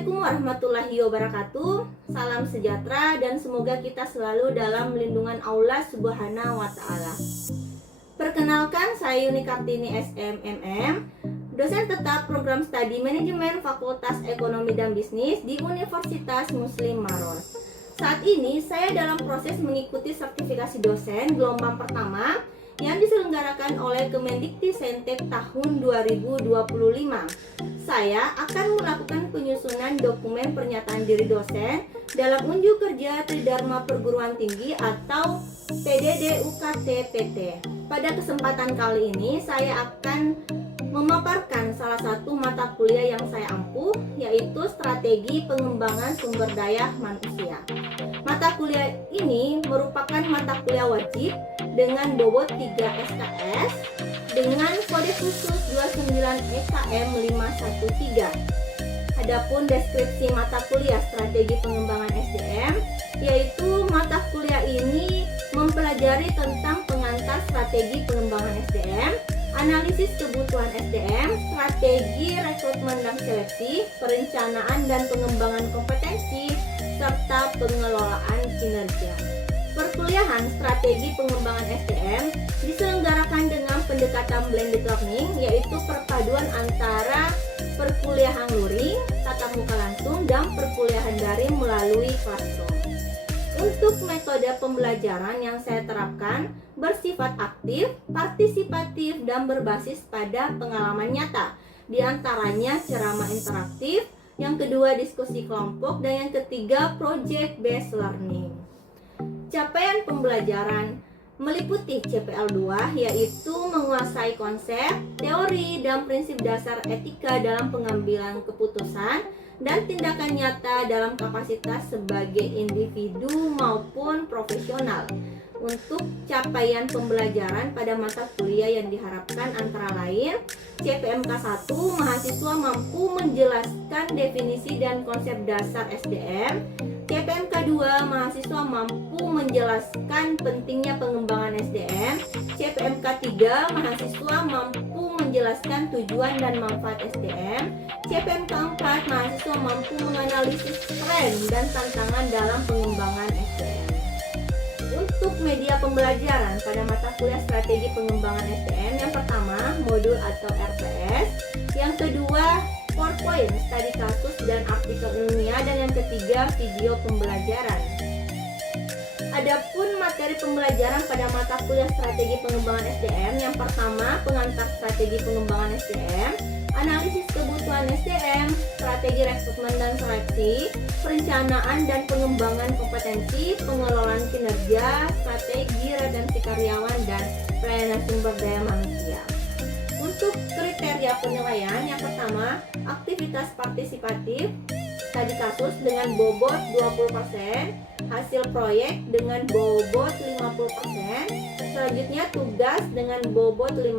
Assalamualaikum warahmatullahi wabarakatuh. Salam sejahtera dan semoga kita selalu dalam lindungan Allah Subhanahu wa taala. Perkenalkan, saya Yuni Kartini SMMM, dosen tetap program studi manajemen Fakultas Ekonomi dan Bisnis di Universitas Muslim Maros. Saat ini saya dalam proses mengikuti sertifikasi dosen gelombang pertama yang diselenggarakan oleh Kemendikti-Saintek tahun 2025. Saya akan melakukan penyusunan dokumen pernyataan diri dosen dalam unjuk kerja Tridharma Perguruan Tinggi atau PDD UKT PT. Pada kesempatan kali ini saya akan memaparkan salah satu mata kuliah yang saya ampuh, yaitu Strategi Pengembangan Sumber Daya Manusia. Mata kuliah ini merupakan mata kuliah wajib dengan bobot 3 SKS dengan kode khusus 29 EKM 513. Adapun deskripsi mata kuliah Strategi Pengembangan SDM, yaitu mata kuliah ini mempelajari tentang pengantar strategi pengembangan SDM, analisis kebutuhan SDM, strategi rekrutmen dan seleksi, perencanaan dan pengembangan kompetensi, serta pengelolaan kinerja. Perkuliahan Strategi Pengembangan SDM diselenggarakan dengan pendekatan blended learning, yaitu perpaduan antara perkuliahan luring, tatap muka langsung, dan perkuliahan daring melalui classroom. Untuk metode pembelajaran yang saya terapkan bersifat aktif, partisipatif, dan berbasis pada pengalaman nyata. Di antaranya ceramah interaktif, yang kedua diskusi kelompok, dan yang ketiga project based learning. Capaian pembelajaran meliputi CPL 2, yaitu menguasai konsep, teori, dan prinsip dasar etika dalam pengambilan keputusan dan tindakan nyata dalam kapasitas sebagai individu maupun profesional. Untuk capaian pembelajaran pada mata kuliah yang diharapkan antara lain, CPMK 1, mahasiswa mampu menjelaskan definisi dan konsep dasar SDM. CPMK 2, mahasiswa mampu menjelaskan pentingnya pengembangan SDM. CPMK 3, mahasiswa mampu menjelaskan tujuan dan manfaat SDM. CPMK 4, mahasiswa mampu menganalisis tren dan tantangan dalam pengembangan SDM. Untuk media pembelajaran pada mata kuliah Strategi Pengembangan SDM, yang pertama modul atau RPS, yang kedua PowerPoint, studi kasus dan artikel ilmiah, dan yang ketiga video pembelajaran. Adapun materi pembelajaran pada mata kuliah Strategi Pengembangan SDM, yang pertama pengantar Strategi Pengembangan SDM, analisis kebutuhan SDM, strategi rekrutmen dan seleksi, perencanaan dan pengembangan kompetensi, pengelolaan kinerja, strategi retensi karyawan, dan pelayanan sumber daya manusia. Untuk kriteria penilaian, yang pertama aktivitas partisipatif, studi kasus dengan bobot 20%, hasil proyek dengan bobot 50%, selanjutnya tugas dengan bobot 5%,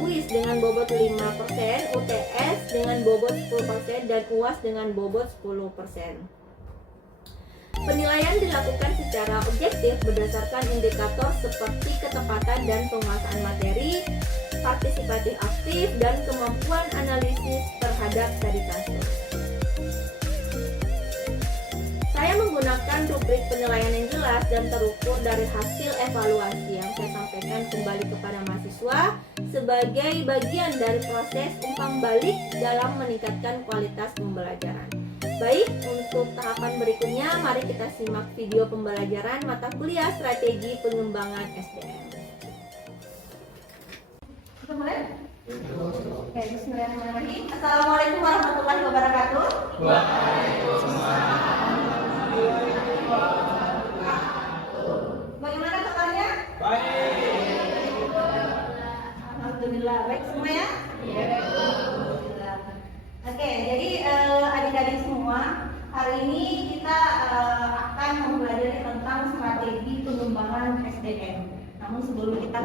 kuis dengan bobot 5%, UTS dengan bobot 10%, dan UAS dengan bobot 10%. Penilaian dilakukan secara objektif berdasarkan indikator seperti ketepatan dan penguasaan materi, partisipatif aktif, dan kemampuan analisis terhadap studi kasus. Saya menggunakan rubrik penilaian yang jelas dan terukur dari hasil evaluasi yang saya sampaikan kembali kepada mahasiswa sebagai bagian dari proses umpan balik dalam meningkatkan kualitas pembelajaran. Baik, untuk tahapan berikutnya mari kita simak video pembelajaran mata kuliah Strategi Pengembangan SDM. Kita mulai? Oke, bismillahirrahmanirrahim. Assalamualaikum warahmatullahi wabarakatuh. Waalaikumsalam. Bagaimana kabarnya? Baik. Alhamdulillah. Baik semua ya? Alhamdulillah. Oke, jadi adik-adik semua, hari ini kita akan mempelajari tentang strategi pengembangan SDM. Namun sebelum kita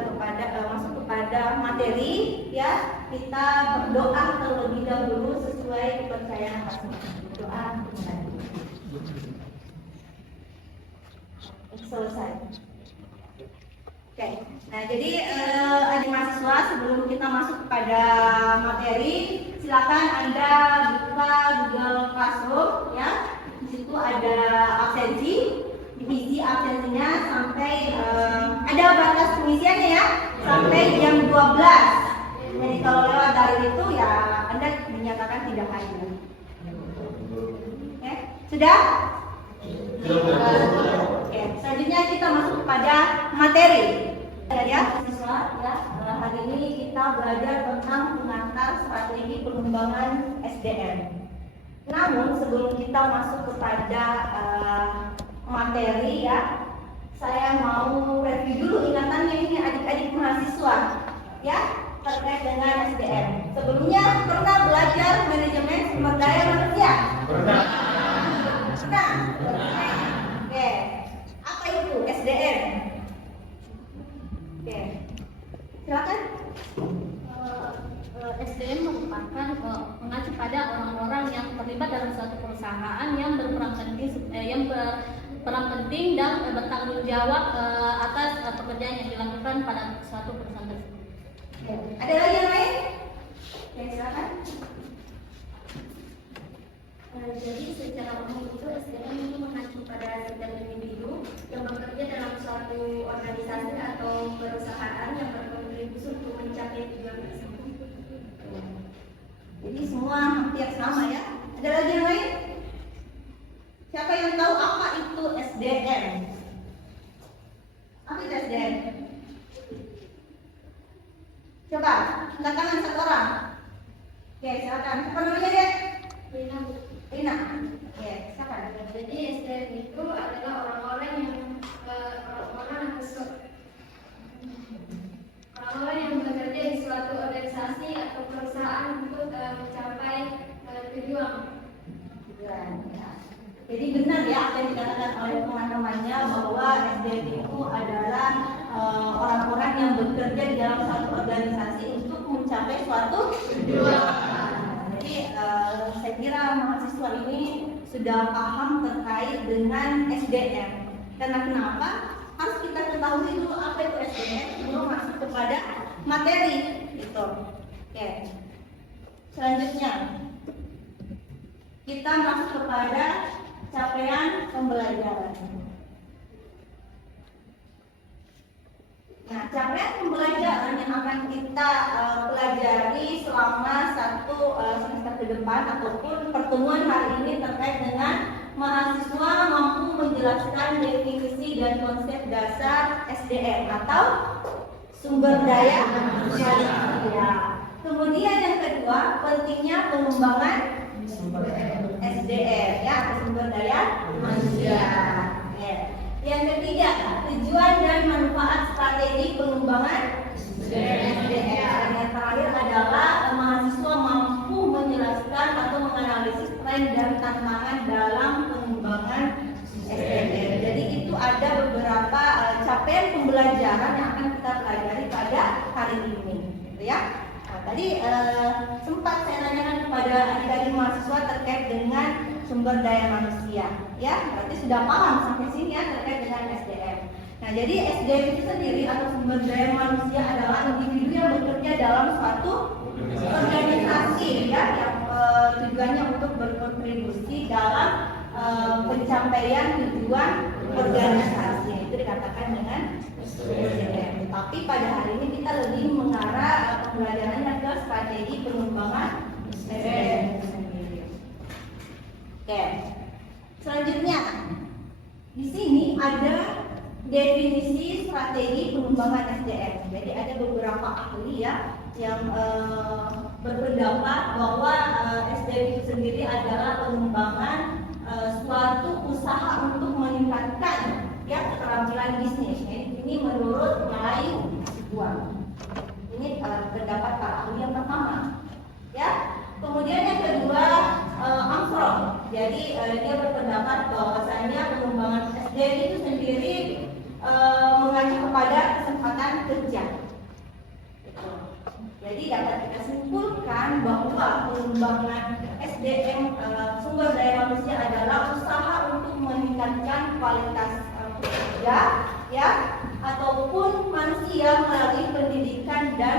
masuk kepada materi, ya, kita berdoa terlebih dahulu sesuai kepercayaan masing-masing. Doa dimulai. Selesai. Oke. Nah, jadi adik mahasiswa, sebelum kita masuk kepada materi, silakan Anda buka Google Classroom ya. Di situ ada absensi, diisi absensinya sampai ada batas pengisiannya ya, sampai jam 12. Jadi kalau lewat dari itu ya Anda dinyatakan tidak hadir. Oke, sudah? Oke, selanjutnya kita masuk pada materi. Ya, siswa ya, hari ini kita belajar tentang pengantar strategi pengembangan SDM. Namun sebelum kita masuk kepada materi ya, saya mau review dulu ingatannya ini adik-adik mahasiswa ya terkait dengan SDM. Sebelumnya pernah belajar manajemen sumber daya manusia? Pernah. Oke. Apa itu SDM? Oke. Silakan. SDM merupakan mengacu pada orang-orang yang terlibat dalam suatu perusahaan yang berperan penting dan bertanggung jawab atas pekerjaan yang dilakukan pada suatu perusahaan tersebut. Ada lagi yang lain? Oke, silakan. Jadi secara umum itu SDM itu mengacu pada setiap individu yang bekerja dalam suatu organisasi atau perusahaan yang berkontribusi untuk mencapai tujuan tersebut. Jadi semua hampir sama ya. Ada lagi yang lain? Siapa yang tahu apa itu SDM? Apa itu SDM? Coba, angkat tangan satu orang. Oke, silakan. Siapa namanya deh? Rina. Oke, silakan. Jadi SDM itu adalah orang-orang yang bekerja di suatu organisasi atau perusahaan untuk mencapai tujuan. Ya. Jadi benar ya apa yang dikatakan oleh teman-temannya bahwa SDM itu adalah orang-orang yang bekerja di dalam suatu organisasi untuk mencapai suatu tujuan. Jadi saya kira mahasiswa ini sudah paham terkait dengan SDM. Karena kenapa? Harus kita ketahui dulu apa itu SDM sebelum masuk kepada materi gitu. Oke. Selanjutnya kita masuk kepada capaian pembelajaran. Nah, capaian pembelajaran yang akan kita pelajari selama satu semester ke depan ataupun pertemuan hari ini terkait dengan mahasiswa mampu menjelaskan definisi dan konsep dasar SDM atau sumber daya manusia. Kemudian yang kedua, pentingnya pengembangan SDM ya, sumber daya manusia. Yang ketiga, tujuan dan manfaat strategi pengembangan SDM. Yang terakhir adalah mahasiswa mampu menjelaskan atau menganalisis tren dan tantangan dalam pengembangan SDM. Jadi itu ada beberapa capaian pembelajaran yang akan kita pelajari pada hari ini, gitu ya. Nah, tadi sempat saya tanyakan kepada adik-adik mahasiswa terkait dengan sumber daya manusia, ya. Berarti sudah paham sampai sini ya terkait dengan SDM. Nah, jadi SDM itu sendiri atau sumber daya manusia adalah individu yang bekerja dalam suatu organisasi ya, yang tujuannya untuk berkontribusi dalam pencapaian tujuan organisasi. Itu dikatakan dengan SDM. Tapi pada hari ini kita lebih mengarah pembelajarannya ke strategi pengembangan SDM sendiri. Oke. Selanjutnya di sini ada definisi strategi pengembangan SDM. Jadi ada beberapa ahli ya yang berpendapat bahwa SDM itu sendiri adalah pengembangan suatu usaha untuk meningkatkan ya keterampilan bisnis. Ini menurut Melayu Hasibuan. Ini pendapat para ahli yang pertama. Ya. Kemudian yang kedua Armstrong. Jadi dia berpendapat bahwasanya pengembangan SDM itu sendiri mengacu kepada kesempatan kerja. Jadi dapat kita simpulkan bahwa pengembangan SDM sumber daya manusia adalah usaha untuk meningkatkan kualitas pekerja, ya, ataupun manusia melalui pendidikan dan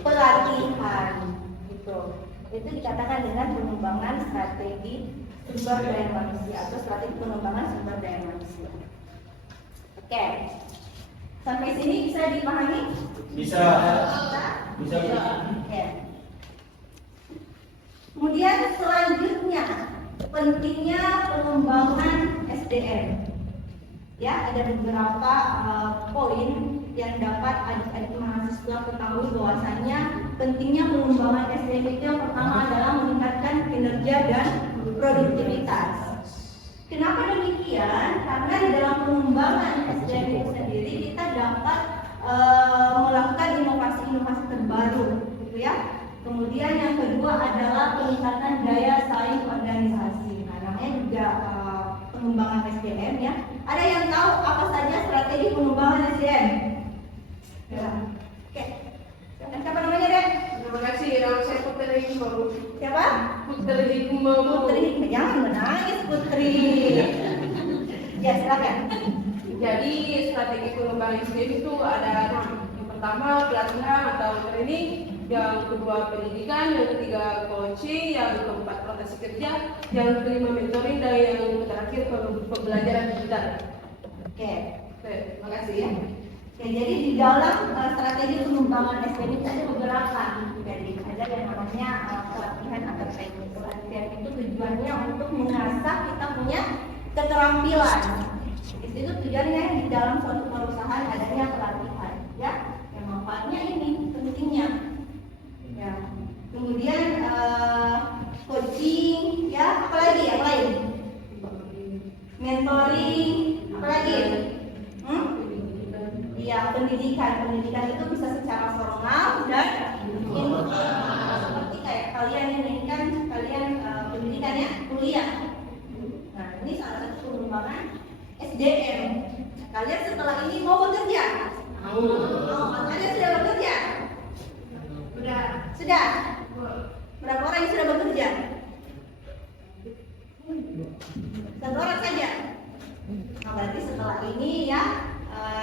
pelatihan, gitu. Itu dikatakan dengan pengembangan strategi sumber daya manusia atau strategi pengembangan sumber daya manusia. Oke, sampai sini bisa dipahami? Bisa. Bisa. Oke. Kemudian selanjutnya pentingnya pengembangan SDM. Ya, ada beberapa poin yang dapat adik-adik mahasiswa ketahui bahwasanya pentingnya pengembangan SDM itu yang pertama adalah meningkatkan kinerja dan produktivitas. Kenapa demikian? Karena di dalam pengembangan SDM itu sendiri kita dapat melakukan inovasi-inovasi terbaru, gitu ya. Kemudian yang kedua adalah peningkatan daya saing organisasi. Nah, namanya juga pengembangan SDM ya. Ada yang tahu apa saja strategi pengembangan SDM? Ya. Oke. Siapa namanya, Dek? Terima kasih, nama saya Putri Hikmah. Siapa? Putri Hikmah. Putri Hikmah. Jangan menangis, Putri. Ya, silakan. Jadi strategi pengembangan SDM itu ada yang pertama pelatihan atau training, yang kedua pendidikan, yang ketiga coaching, yang keempat rotasi kerja, yang kelima mentoring, dan yang terakhir pembelajaran digital. Oke. Terima kasih ya. Oke, jadi di dalam strategi pengembangan SDM itu ada beberapa. Jadi ada yang namanya pelatihan atau training. Pelatihan itu tujuannya untuk mengasah kita punya keterampilan. Itu tujuannya di dalam suatu perusahaan adanya pelatihan, ya. Yang manfaatnya ini pentingnya. Ya. Kemudian coaching, ya. Apalagi yang lain? Mentoring, apalagi? Iya, pendidikan itu bisa secara formal dan informal. Seperti kayak kalian ini kan pendidikannya kuliah. Nah, ini salah satu pengembangan SDM. Kalian setelah ini mau bekerja? Mau. Kalian sudah bekerja? Sudah. Berapa orang yang sudah bekerja? Satu orang saja. Nah, berarti setelah ini ya,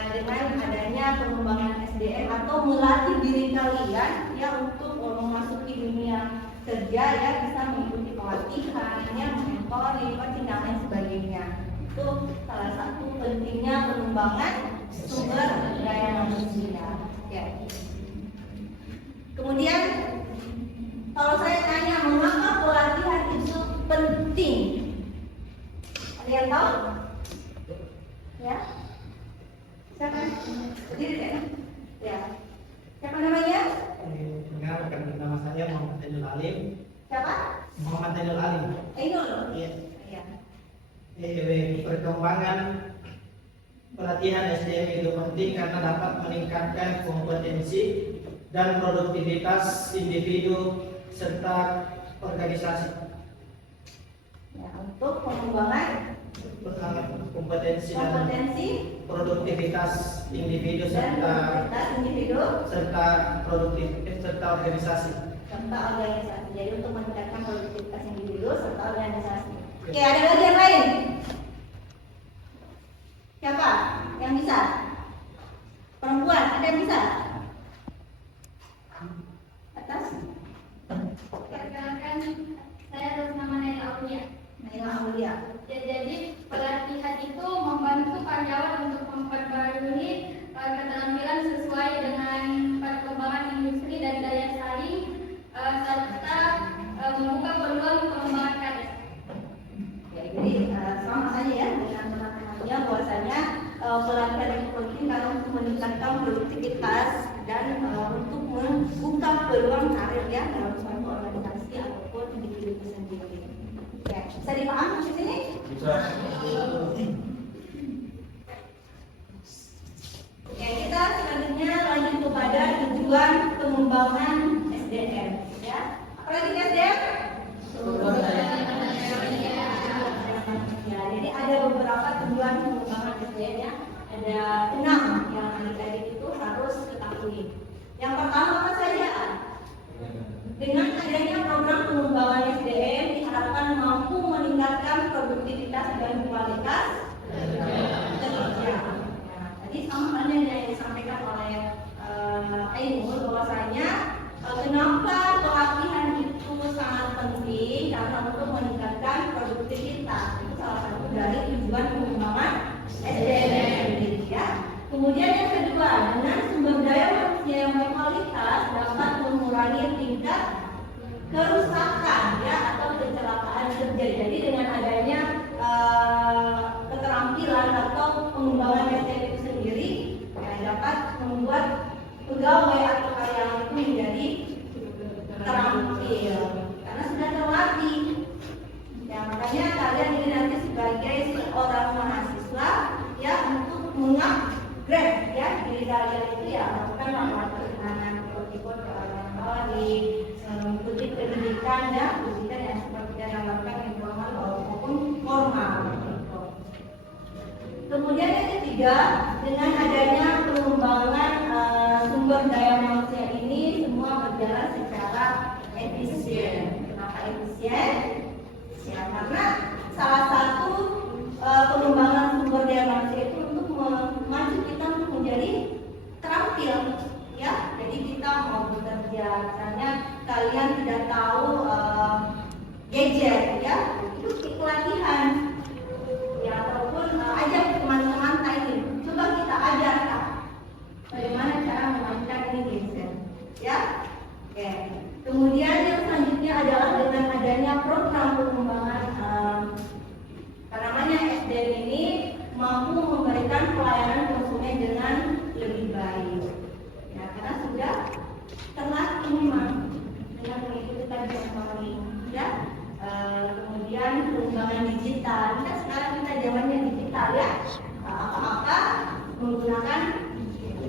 dengan adanya pengembangan SDM atau melatih diri kalian ya untuk memasuki dunia kerja ya, bisa mengikuti pelatihan, ya, mentoring, coaching dan lain sebagainya. Itu salah satu pentingnya pengembangan sumber daya manusia. Ya. Kemudian kalau saya tanya mengapa pelatihan itu penting, ada yang tahu? Ya. Siapa? Sendiri deh. Ya. Siapa namanya? Perkenalkan, nama saya Muhammad Ainul Alim. Siapa? Muhammad Ainul Alim. Ainul. Iya. Iya. Perkembangan pelatihan SDM itu penting karena dapat meningkatkan kompetensi dan produktivitas individu serta organisasi. Ya, untuk pengembangan kompetensi dan produktivitas individu serta organisasi. Jadi untuk meningkatkan produktivitas individu serta organisasi. Oke, ada lagi yang lain? Siapa yang bisa? Perempuan, ada yang bisa? Atas? Perkenalkan, saya atas nama Naila Aulia. Naila Aulia. Jadi pelatihan itu membantu karyawan untuk memperbarui keterampilan sesuai dengan perkembangan industri dan daya saing serta membuka peluang pengembangan karir. Ya, jadi sama saja ya dengan teman-temannya bahwasanya pelatihan itu penting karena untuk meningkatkan produktivitas dan untuk membuka peluang karir ya dalam suatu organisasi ataupun individu itu sendiri. Ya, bisa dipahami di sini? Bisa. Ya, kita selanjutnya lanjut kepada tujuan pengembangan SDM. Ya, apalagi SDM? Ya, jadi ada beberapa tujuan pengembangan SDM ya. Ada 6 yang adik-adik itu harus ketahui. Yang pertama apa saja? Dengan adanya program pengembangan SDM diharapkan mampu meningkatkan produktivitas dan kualitas kerja. Nah, tadi sama halnya yang disampaikan oleh Ainul bahwasanya kenapa pelatihan itu Kemudian yang kedua, dengan sumber daya manusia yang berkualitas dapat mengurangi tingkat kerusakan ya atau kecelakaan kerja. Jadi dengan adanya keterampilan atau pengembangan SDM itu sendiri ya, dapat membuat pegawai atau karyawan itu menjadi terampil karena sudah terlatih. Ya, makanya kalian ini nanti sebagai seorang mahasiswa ya untuk mengupgrade ya diri kalian itu ya melakukan lamaran perkenalan protokol di mengikuti pendidikan ya pendidikan yang seperti yang dilakukan informal maupun formal. Kemudian yang ketiga, dengan adanya pengembangan sumber daya manusia ini semua berjalan secara efisien. Kenapa efisien? Ya, karena salah satu pengembangan sumber daya manusia itu untuk memacu kita untuk menjadi terampil, ya. Jadi kita mau bekerja, misalnya kalian tidak tahu gadget, ya, itu pelatihan, ya, ataupun ajak teman-teman tanya, coba kita ajarkan bagaimana cara memainkan ini gadget, ya. Oke. Kemudian yang selanjutnya adalah dengan adanya program pengembangan namanya SDM ini mampu memberikan pelayanan konsumen dengan lebih baik. Ya, karena sudah terlatih memang dengan mengikuti kajian kami. Ya. Kemudian pengembangan digital. Kita sekarang kita zamannya digital ya. Apa-apa menggunakan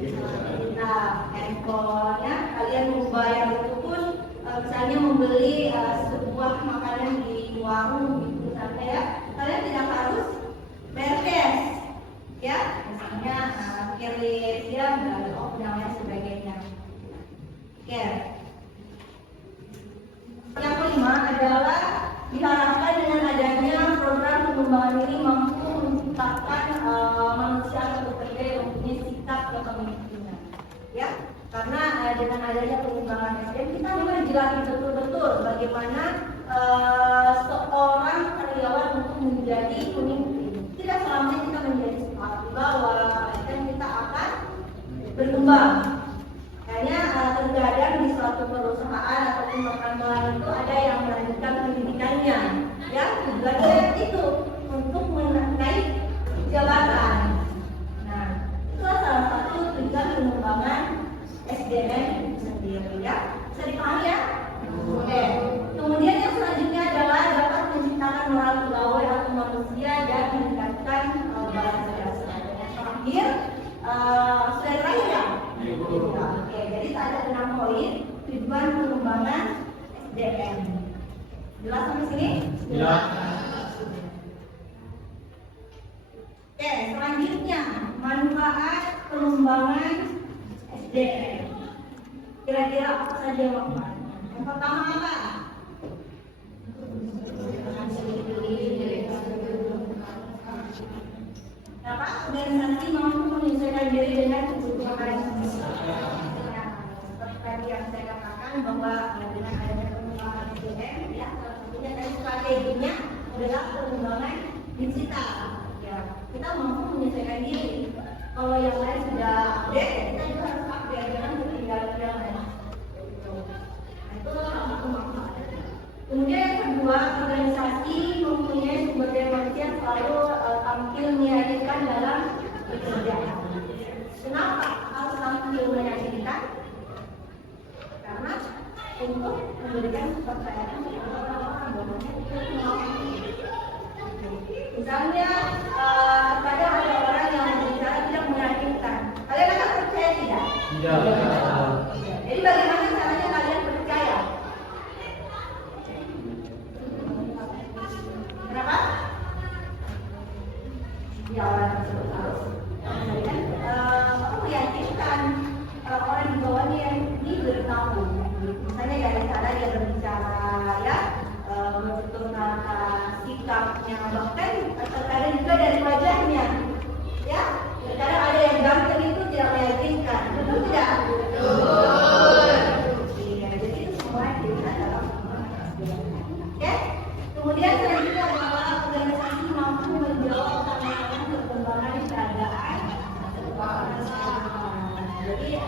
digital, handphone ya. Kalian membayar itu pun misalnya membeli sebuah makanan di warung gitu misalnya ya, kalian tidak harus bayar cash ya, misalnya kirim ya, dan lain sebagainya. Oke. Yang kelima adalah diharapkan dengan adanya program pengembangan ini mampu menciptakan manusia atau pekerja yang mempunyai sikap kepemimpinan ya. Karena dengan adanya pengembangan SDM kita memang dilatih betul-betul bagaimana seorang karyawan untuk menjadi pemimpin. Tidak selamanya kita menjadi seperti bawah, dan kita akan berkembang. Hanya terkadang di suatu perusahaan ataupun perkantoran itu ada yang melanjutkan pendidikannya, ya tujuannya itu untuk menaik jabatan. Nah, itulah salah satu tujuan pengembangan SDM sendiri ya. Bisa dipahami ya? Oke. Kemudian yang selanjutnya adalah dapat menciptakan moral pegawai atau manusia dan meningkatkan balas jasa. Yang terakhir, sudah terakhir ya? Oke, jadi ada 6 poin tujuan pengembangan SDM. Jelas sampai sini? Ya. Oke, selanjutnya manfaat pengembangan SDM. Kira-kira apa saja manfaatnya? Yang pertama apa? Kenapa? Organisasi mampu menyesuaikan diri dengan kebutuhan masyarakat. Seperti tadi yang saya katakan bahwa dengan adanya pengembangan SDM, ya salah satunya dari strateginya adalah pengembangan digital. Ya, kita mampu menyesuaikan diri. Kalau yang lain sudah update, kita juga harus update, jangan ketinggalan yang lain. Nah, itu salah satu manfaat. Kemudian yang kedua, organisasi mempunyai sumber daya manusia yang selalu tampil meyakinkan dalam bekerja. Kenapa harus tampil meyakinkan? Karena untuk memberikan kepercayaan kepada orang-orang misalnya pada ada orang yang berbicara tidak meyakinkan, kalian akan percaya tidak? Tidak. Jadi bagaimana caranya kalian percaya? Kenapa? Ya orang tersebut harus meyakinkan orang di bawahnya yang diberitahu. Misalnya dari cara dia berbicara ya, menuturkan sikapnya, bahkan terkadang juga dari wajahnya, ya. Terkadang ada yang ganteng itu tidak meyakinkan, betul tidak? Betul. Iya, jadi itu semua kita dalam oke. Kemudian selanjutnya adalah organisasi mampu menjawab tantangan perkembangan keadaan jadi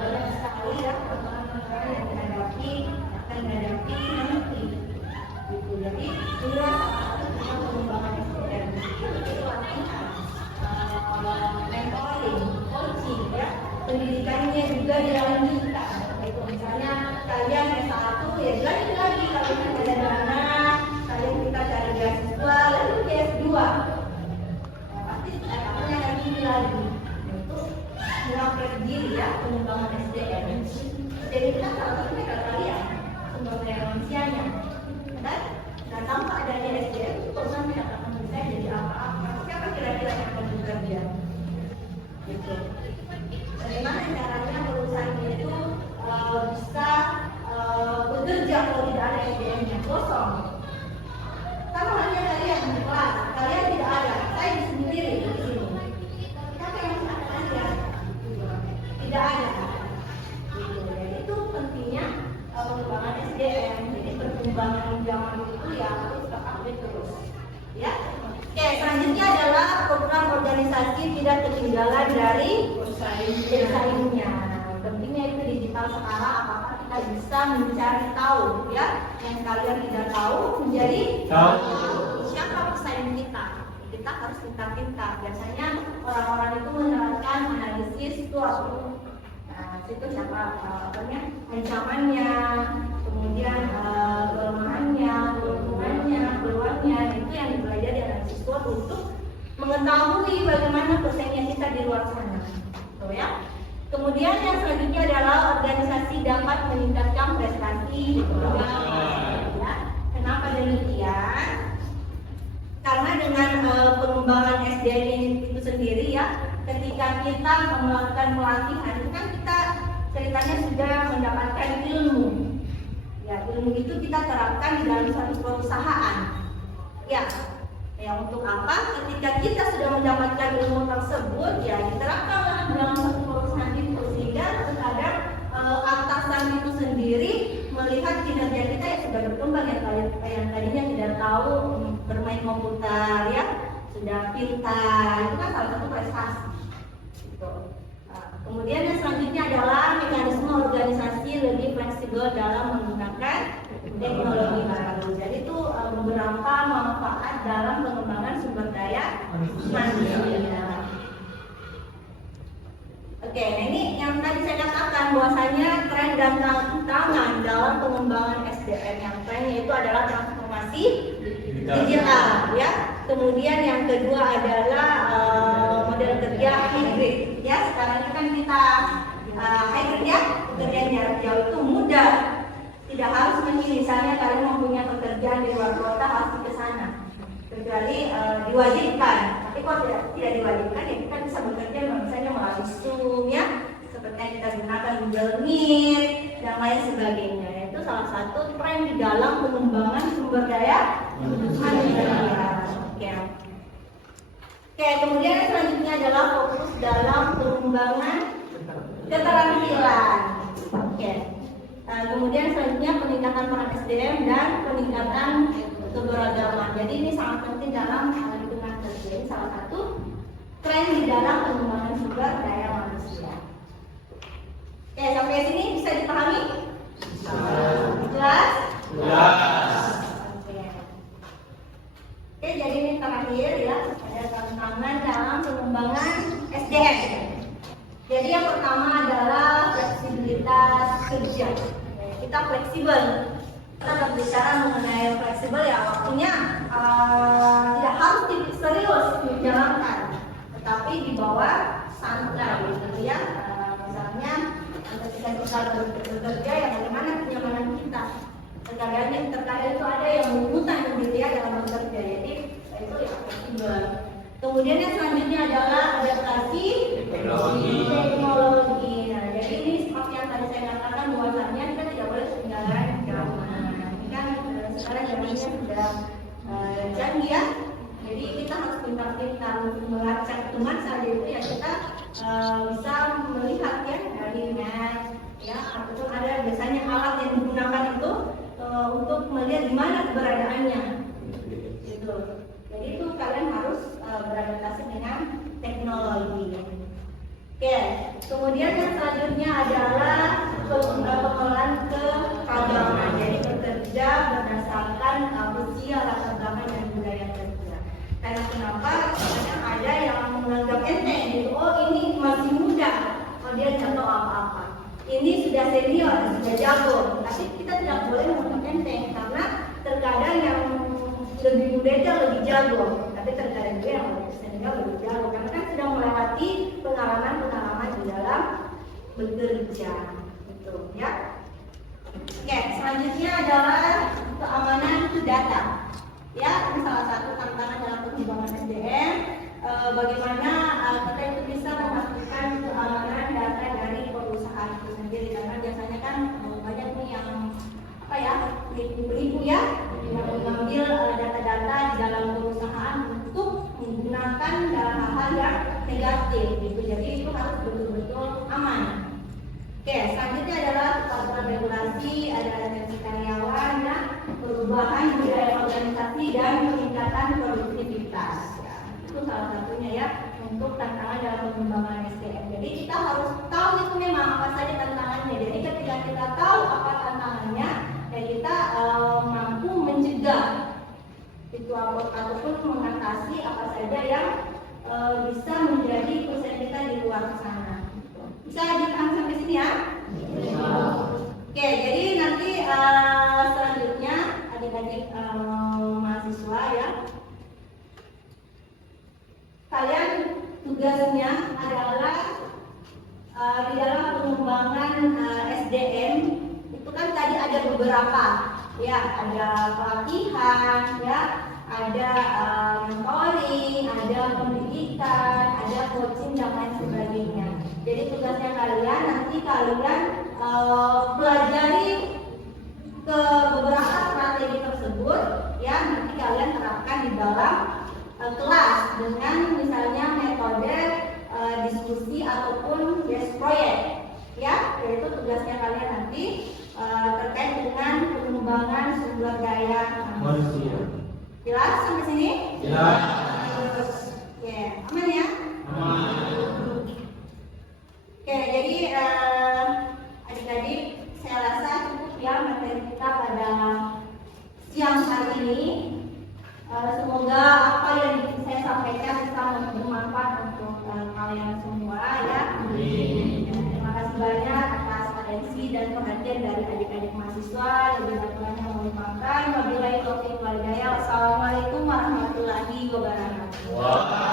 banyak sekali ya persoalan-persoalan yang akan dihadapi nanti. Gitu. Jadi inilah salah satu pengembangan SDM. Itu latihan, mentoring, coaching ya. Pendidikannya juga dilanjutkan. Itu misalnya kalian S1 ya dilanjut lagi kalau ada dana, kalian kita cari beasiswa, lalu ke S2. Pasti akan lagi lagi. Itu mengupgrade diri ya, pengembangan SDM. Jadi kita salah satunya kalian sumber daya manusianya. Dan tanpa adanya SDM itu perusahaan tidak akan bisa jadi apa-apa. Siapa kira-kira yang akan bekerja? Gitu. Bagaimana caranya perusahaan itu bisa bekerja kalau tidak ada SDM-nya? Kosong. Sama halnya kalian di kelas, kalian tidak ada, saya sendiri di sini. Siapa yang bisa kalian? Tidak ada. Gitu. Dan itu pentingnya pengembangan SDM. Jadi perkembangan zaman itu ya harus terupdate terus. Ya. Oke, selanjutnya adalah program organisasi tidak ketinggalan dari pesaingnya. Pentingnya itu digital sekarang, apakah kita bisa mencari tahu ya yang kalian tidak tahu menjadi tahu siapa pesaing kita. Kita harus pintar-pintar. Biasanya orang-orang itu menerapkan analisis suatu. Nah, itu siapa ancamannya, kemudian kelemahannya, keuntungannya, peluangnya, itu yang dipelajari analisis SWOT untuk mengetahui bagaimana pesaingnya kita di luar sana. Tuh ya. Kemudian yang selanjutnya adalah organisasi dapat meningkatkan prestasi. Ya. Kenapa demikian? Karena dengan pengembangan SDM itu sendiri ya, ketika kita melakukan pelatihan itu kan kita ceritanya sudah mendapatkan ilmu. Ya, ilmu itu kita terapkan di dalam suatu perusahaan. Ya, untuk apa? Ketika kita sudah mendapatkan ilmu tersebut, ya diterapkanlah dalam suatu perusahaan itu sehingga terkadang atasan itu sendiri melihat kinerja kita yang sudah berkembang yang tadinya tidak tahu bermain komputer ya sudah pintar, itu kan salah satu prestasi. Gitu. Kemudian yang selanjutnya adalah mekanisme organisasi lebih fleksibel dalam menggunakan teknologi baru. Jadi itu beberapa manfaat dalam pengembangan sumber daya manusia. Oke, nah ini yang tadi saya katakan bahwasanya tren dan tantangan dalam pengembangan SDM. Yang trennya itu adalah transformasi digital, ya. Kemudian yang kedua adalah model kerja hybrid. Ya, sekarang ini kan kita hybrid ya, pekerjaan jarak jauh itu mudah. Tidak harus misalnya kalian mempunyai pekerjaan di luar kota harus ke sana, kecuali diwajibkan. Tapi kalau tidak diwajibkan ya kita bisa bekerja misalnya melalui Zoom ya, seperti yang kita gunakan Google Meet dan lain sebagainya. Itu salah satu tren di dalam pengembangan sumber daya manusia. Oke, kemudian selanjutnya adalah fokus dalam pengembangan keterampilan. Oke. Kemudian selanjutnya peningkatan peran SDM dan peningkatan keberagaman. Jadi ini sangat penting dalam lingkungan kerja. Ini salah satu tren di dalam pengembangan sumber daya manusia. Oke, sampai sini bisa dipahami? Jelas? Jelas. Oke, jadi ini terakhir ya, ada tantangan dalam pengembangan SDM. Jadi yang pertama adalah fleksibilitas kerja. Kita fleksibel. Kita berbicara mengenai fleksibel ya, waktunya tidak harus serius dijalankan, tetapi di bawah santai gitu ya. Misalnya ketika kita bekerja ya bagaimana kenyamanan kita. Terkadang itu ada yang mengutan gitu ya dalam bekerja. Jadi itu ya fleksibel. Kemudian yang selanjutnya adalah adaptasi teknologi. Nah, jadi ini seperti yang tadi saya katakan bahwasannya kita tidak boleh ketinggalan zaman. Ini kan sekarang zamannya sudah canggih ya. Jadi kita harus pintar-pintar untuk melacak teman saja itu ya kita bisa melihat ya dari net ya ataupun ada biasanya alat yang digunakan itu untuk melihat di mana keberadaannya. Gitu. Jadi itu kalian harus beradaptasi dengan teknologi. Oke. Kemudian yang selanjutnya adalah pengenalan keagamaan. Jadi bekerja berdasarkan usia, latar belakang dan budaya kerja. Karena kenapa? Kadang ada yang menganggap enteng gitu. Oh ini masih muda, oh dia tidak tahu apa-apa. Ini sudah senior, sudah jago. Tapi kita tidak boleh menganggap enteng karena terkadang yang lebih muda itu lebih jago. Tapi terkadang juga yang lebih senior lebih jago. Karena kan sudah melewati pengalaman di dalam bekerja. Gitu ya. Oke, selanjutnya adalah keamanan data. Ya, ini salah satu tantangan dalam pengembangan SDM. Bagaimana kita itu bisa memastikan keamanan data dari perusahaan itu sendiri, karena biasanya kan banyak nih yang penipu ya, yang mengambil data-data di dalam perusahaan untuk menggunakan dalam hal-hal yang negatif gitu. Jadi itu harus betul-betul aman. Oke, selanjutnya adalah kepatuhan regulasi, ada atensi karyawan, ya, perubahan budaya organisasi dan peningkatan produktivitas. Ya, itu salah satunya ya untuk tantangan dalam pengembangan SDM. Jadi kita harus tahu itu memang apa saja tantangannya. Jadi ketika kita tahu apa tantangannya, ya kita mampu mencegah itu ataupun mengatasi apa saja yang bisa menjadi pesan kita di luar sana. Bisa dipahami sampai sini ya? Oke, jadi nanti selanjutnya adik-adik mahasiswa ya, kalian tugasnya adalah di dalam pengembangan SDM itu kan tadi ada beberapa ya, ada pelatihan ya, ada mentoring, ada pendidikan, ada coaching dan lain sebagainya. Jadi tugasnya kalian nanti kalian pelajari ke beberapa strategi tersebut ya, nanti kalian terapkan di dalam kelas dengan misalnya metode diskusi ataupun desk proyek ya. Yaitu tugasnya kalian nanti terkait dengan pengembangan sumber daya manusia. Jelas sampai sini? Jelas. Oke, aman ya? Aman. Oke, jadi adik-adik saya rasa cukup ya materi kita pada siang hari ini. Semoga apa yang saya sampaikan bisa bermanfaat untuk kalian semua ya. Terima kasih banyak atas atensi dan perhatian dari adik-adik mahasiswa. Lebih banyak mohon maaf. Wabillahi taufiq wal hidayah. Wassalamualaikum warahmatullahi wabarakatuh.